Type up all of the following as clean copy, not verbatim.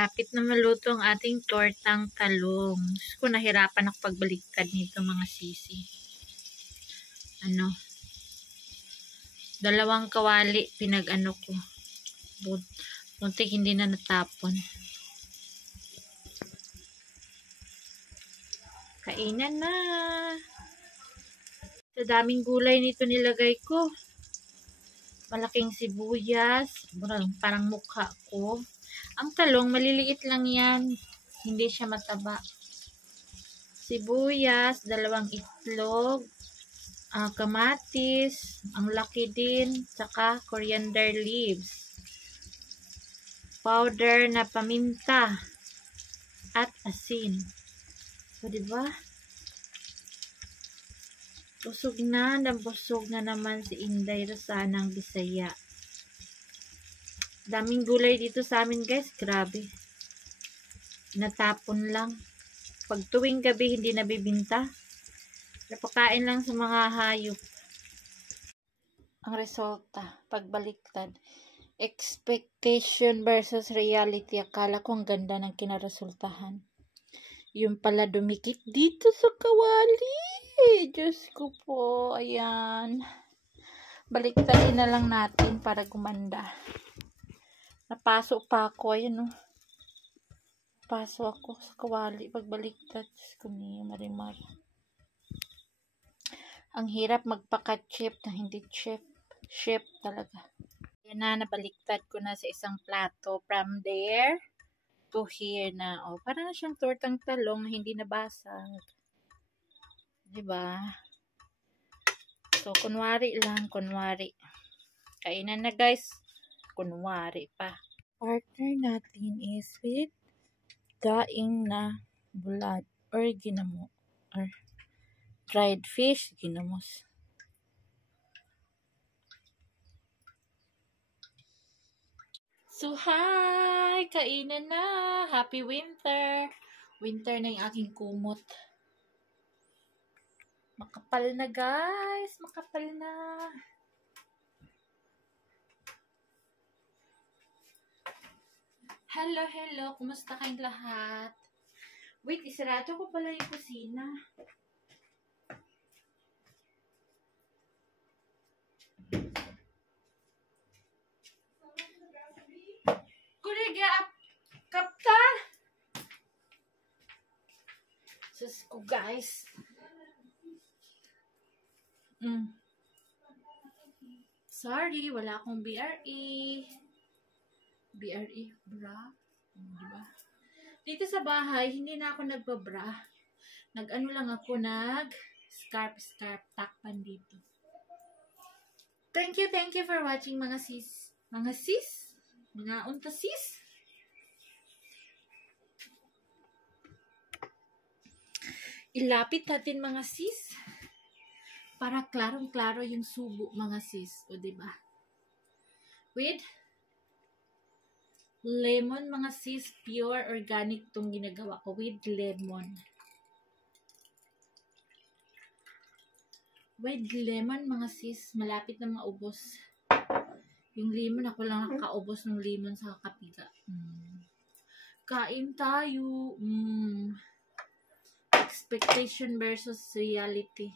Malapit na maluto ang ating tortang talong. Diyos ko, nahirapan ako pagbaliktad nito mga sisi. Dalawang kawali pinag-ano ko. Muntik hindi na natapon. Kainan na. Sa daming gulay nito nilagay ko. Malaking sibuyas. Parang mukha ko. Ang talong, maliliit lang yan. Hindi siya mataba. Sibuyas, 2 itlog, kamatis, ang laki din, saka coriander leaves. Powder na paminta at asin. So, diba? Busog na naman si Inday Rosanang Bisaya. Daming gulay dito sa amin, guys. Grabe. Natapon lang. Pag tuwing gabi, hindi nabibinta. Napakain lang sa mga hayop. Ang resulta, pagbaliktad. Expectation versus reality. Akala ko ang ganda ng kinaresultahan. Yung pala dumikit dito sa kawali. Diyos ko po. Ayan. Baliktadin na lang natin para gumanda. Napaso pa ako. Ayan, oh. Paso ako sa kawali pagbaliktad. Diyos ko niyo, marimar. Ang hirap magpaka-chip na hindi chip. Chip talaga. Yan na, nabaliktad ko na sa isang plato. From there to here na. Oh, parang na siyang tortang talong na hindi nabasag. Diba? So, kunwari lang, kunwari. Kainan na, guys. Kunwari pa. Partner natin is with daing na bulad or ginamo or dried fish, ginamos. So, hi! Kainan na! Happy winter! Winter na yung aking kumot. Makapal na, guys! Makapal na! Hello, hello! Kumusta kayong lahat? Wait, isarado ko pala yung kusina. Kuriga, kapta! Sus ko, guys. Sorry, wala akong BRE. BRE, bra. Diba? Dito sa bahay, hindi na ako nagbabra. Nag-ano lang ako, nag-scarf takpan dito. Thank you for watching mga sis. Mga sis? Mga unta sis? Ilapit natin mga sis. Para klarong-klaro yung subo mga sis. O diba? With lemon mga sis, pure organic tong ginagawa ko with lemon. With lemon mga sis, malapit na maubos. Yung lemon, ako lang nakaubos ng lemon sa kapiga. Kain tayo. Expectation versus reality.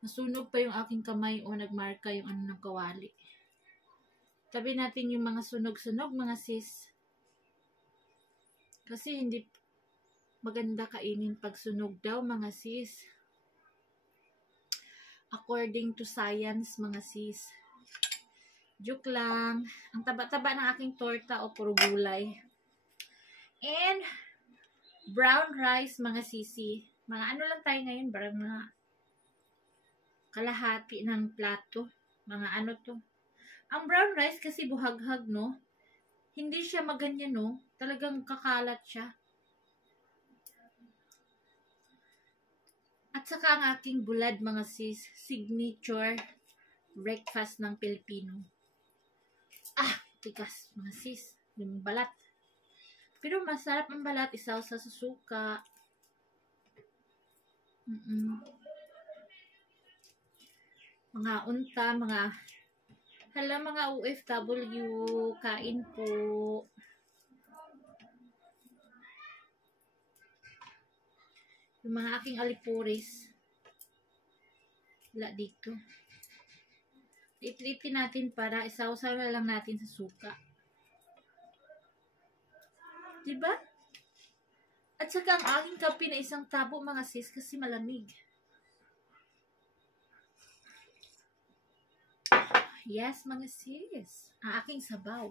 Nasunog pa yung aking kamay o nagmarka yung ng kawali. Tabi natin yung mga sunog-sunog mga sis. Kasi hindi maganda kainin pag sunog daw mga sis. According to science mga sis. Joke lang. Ang taba-taba ng aking torta o puro gulay. And brown rice mga sisi. Mga ano lang tayo ngayon. Parang mga kalahati ng plato. Mga ano to. Ang brown rice kasi buhaghag, no? Hindi siya maganyan, no? Talagang kakalat siya. At saka ang aking bulad, mga sis, signature breakfast ng Pilipino. Tikas, mga sis. Yung balat. Pero masarap ang balat, isaw sa suka. Mga unta, Hello mga OFW, kain po. Yung mga aking alipuris. Wala dito. Itlipin natin para isaw-saw na lang natin sa suka. Diba? At saka ang aking kape na isang tabo mga sis kasi malamig. Yes mga sis. Ang aking sabaw.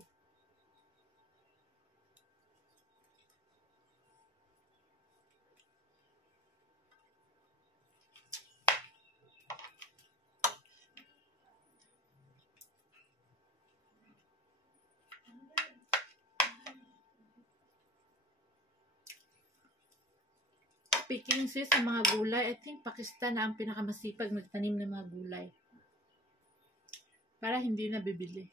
Speaking sis ng mga gulay, I think Pakistan na ang pinakamasipag magtanim ng mga gulay. Para hindi na bibili.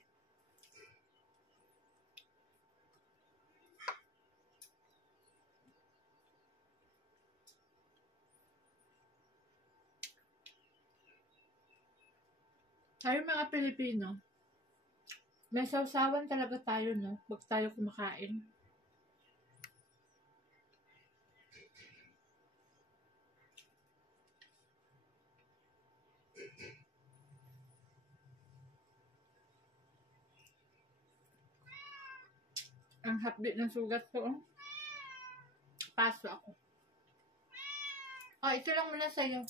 Tayo mga Pilipino, may sawsawan talaga tayo, no? Pag tayo kumakain. Ang hapdi ng sugat ko, oh. Paso ako. Oh, ito lang muna sa'yo.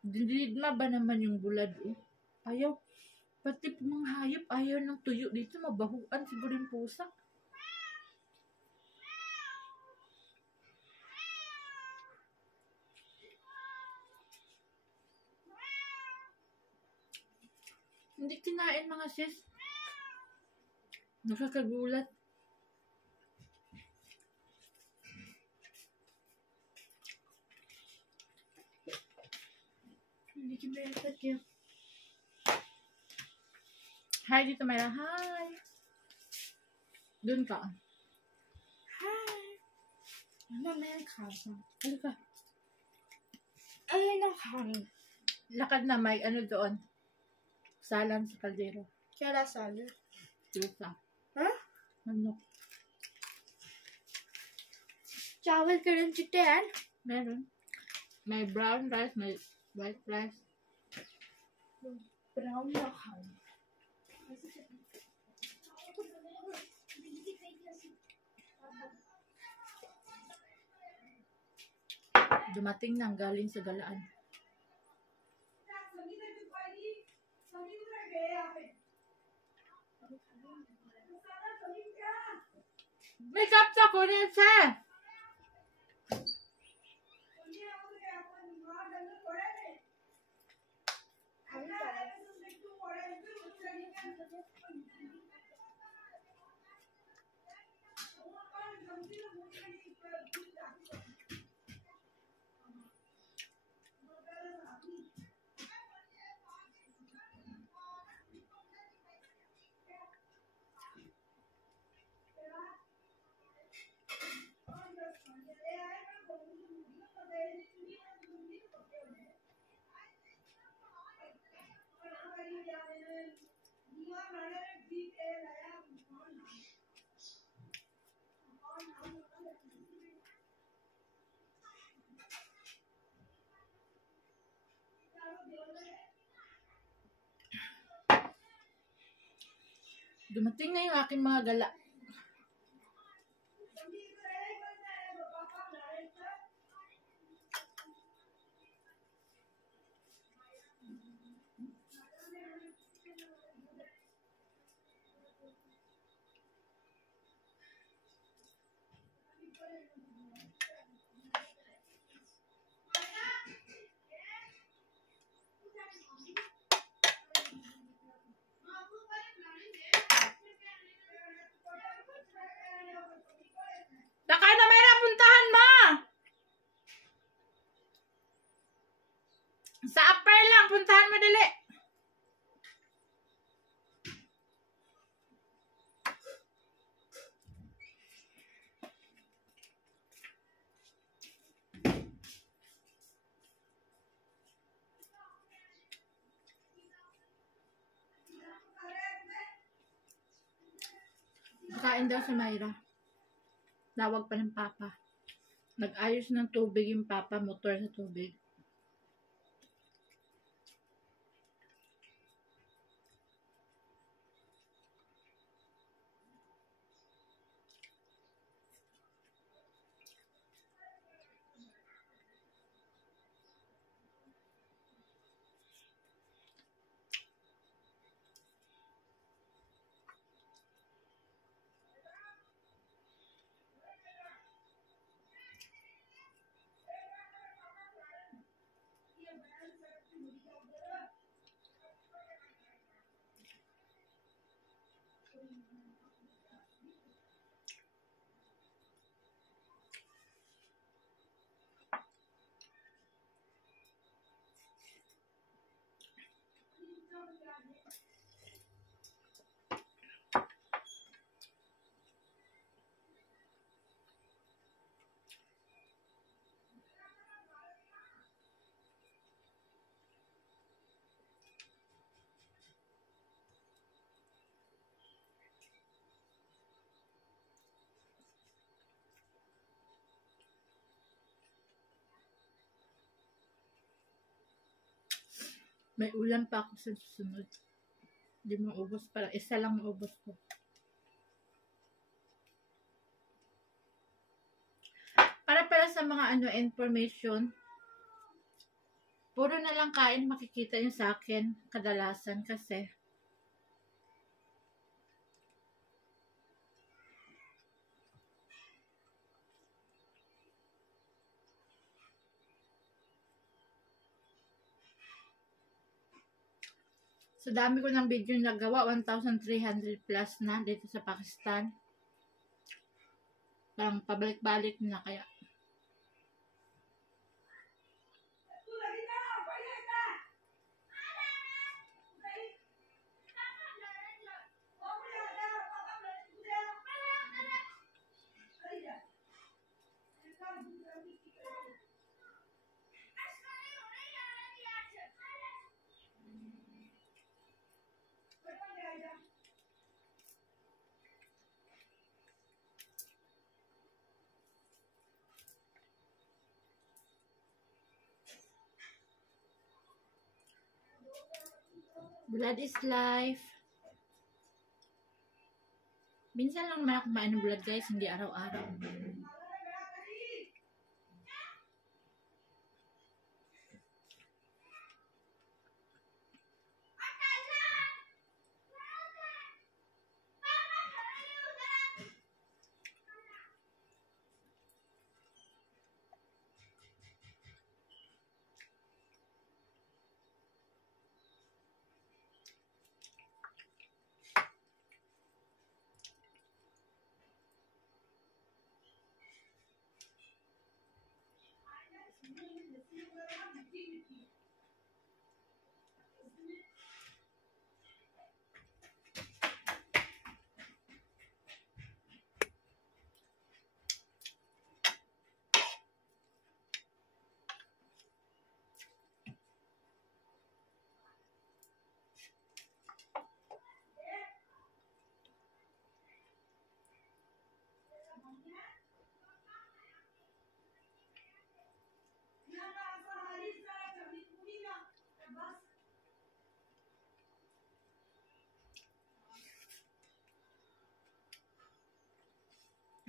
Dinidma ba naman yung bulad, oh? Ayaw. Pati mga hayop, ayaw ng tuyo dito. Mabahuan siguro yung pusa. Hindi kinain mga sis. Nakakagulat. Hindi kinain yun. Hi dito Mayra. Hi. Doon ka. Hi. Ano na yan ka? Ano ka? Ay, nakahangin. Lakad na may ano doon. Salam sa kaldero. Kaya salam. Tusa. Ha? Ano? Chawal ka rin chitin? Meron. May brown rice, may white rice. Brown na ka. Dumating nang galing sa galaan. May kapsa ko rin siya. Dumating na yung aking mga gala. Kumakain daw si Myra. Tawag pa ng papa. Nag-ayos ng tubig yung papa, motor sa tubig. May ulam pa ako sa susunod. Hindi mo ubos. Parang isa lang maubos ko. Para sa mga information, puro na lang kain makikita yun sa akin kadalasan kasi sa dami ko ng video nagawa, 1,300 plus na dito sa Pakistan. Parang pabalik-balik na kaya. Blood is life. Minsan lang naman ako kumain ng blood guys, hindi araw-araw.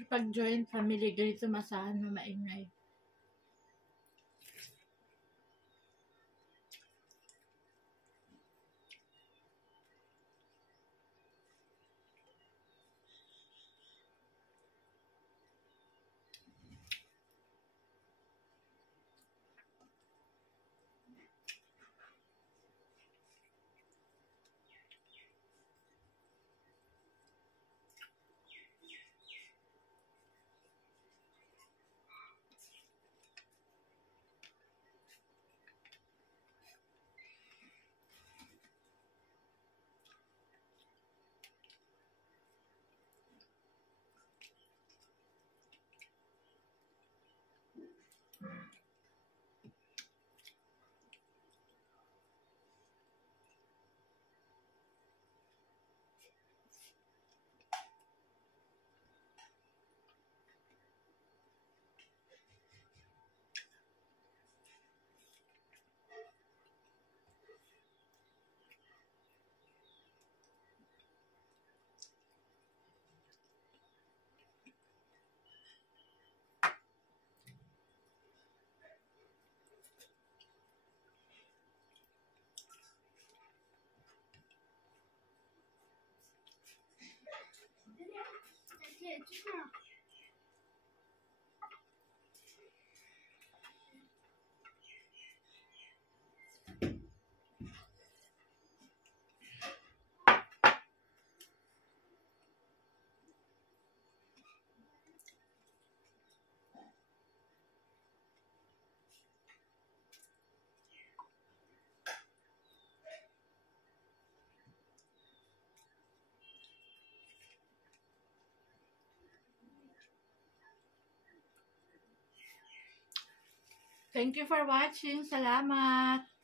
Pag join family, ganito masahan na maingay. Ito na. Thank you for watching. Salamat.